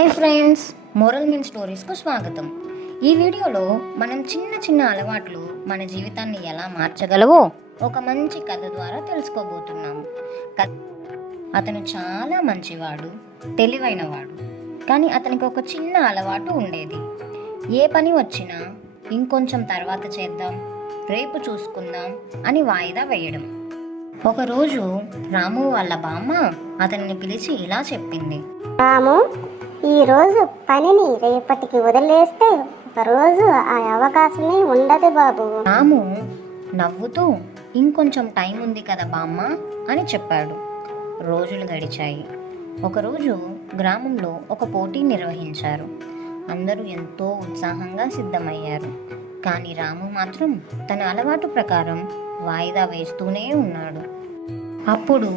Hi friends, moral mean స్టోరీస్కు స్వాగతం. ఈ వీడియోలో మనం చిన్న చిన్న అలవాట్లు మన జీవితాన్ని ఎలా మార్చగలవో ఒక మంచి కథ ద్వారా తెలుసుకోబోతున్నాము. అతను చాలా మంచివాడు, తెలివైనవాడు. కానీ అతనికి ఒక చిన్న అలవాటు ఉండేది. ఏ పని వచ్చినా ఇంకొంచెం తర్వాత చేద్దాం, రేపు చూసుకుందాం అని వాయిదా వేయడం. ఒకరోజు రాము వాళ్ళ బామ్మ అతనిని పిలిచి ఇలా చెప్పింది. రాము, ఈరోజు పనిని రేపటికి వదిలేస్తే ఒకరోజు ఆ అవకాశమే ఉండదు బాబు. రాము నవ్వుతూ ఇంకొంచెం టైం ఉంది కదా బామ్మ అని చెప్పాడు. రోజులు గడిచాయి. ఒకరోజు గ్రామంలో ఒక పోటీ నిర్వహించారు. అందరూ ఎంతో ఉత్సాహంగా సిద్ధమయ్యారు. కానీ రాము మాత్రం తన అలవాటు ప్రకారం వాయిదా వేస్తూనే ఉన్నాడు. అప్పుడు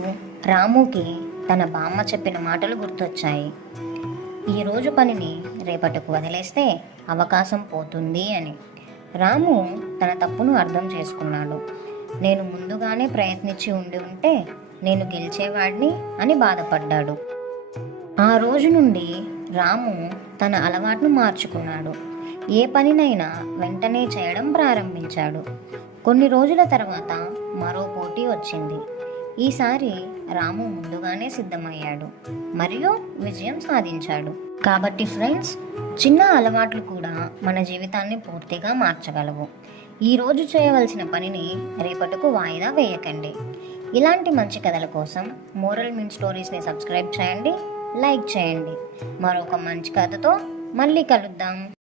రాముకి తన బామ్మ చెప్పిన మాటలు గుర్తొచ్చాయి. ఈరోజు పనిని రేపటికి వదిలేస్తే అవకాశం పోతుంది అని. రాము తన తప్పును అర్థం చేసుకున్నాడు. నేను ముందుగానే ప్రయత్నించి ఉంటే నేను గెలిచేవాడిని అని బాధపడ్డాడు. ఆ రోజు నుండి రాము తన అలవాటును మార్చుకున్నాడు. ఏ పనినైనా వెంటనే చేయడం ప్రారంభించాడు. కొన్ని రోజుల తర్వాత మరో పోటీ వచ్చింది. ఈసారి రాము ముందుగానే సిద్ధమయ్యాడు మరియు విజయం సాధించాడు. కాబట్టి ఫ్రెండ్స్, చిన్న అలవాట్లు కూడా మన జీవితాన్ని పూర్తిగా మార్చగలవు. ఈరోజు చేయవలసిన పనిని రేపటికి వాయిదా వేయకండి. ఇలాంటి మంచి కథల కోసం మోరల్ మీన్ స్టోరీస్ని సబ్స్క్రైబ్ చేయండి, లైక్ చేయండి. మరొక మంచి కథతో మళ్ళీ కలుద్దాం.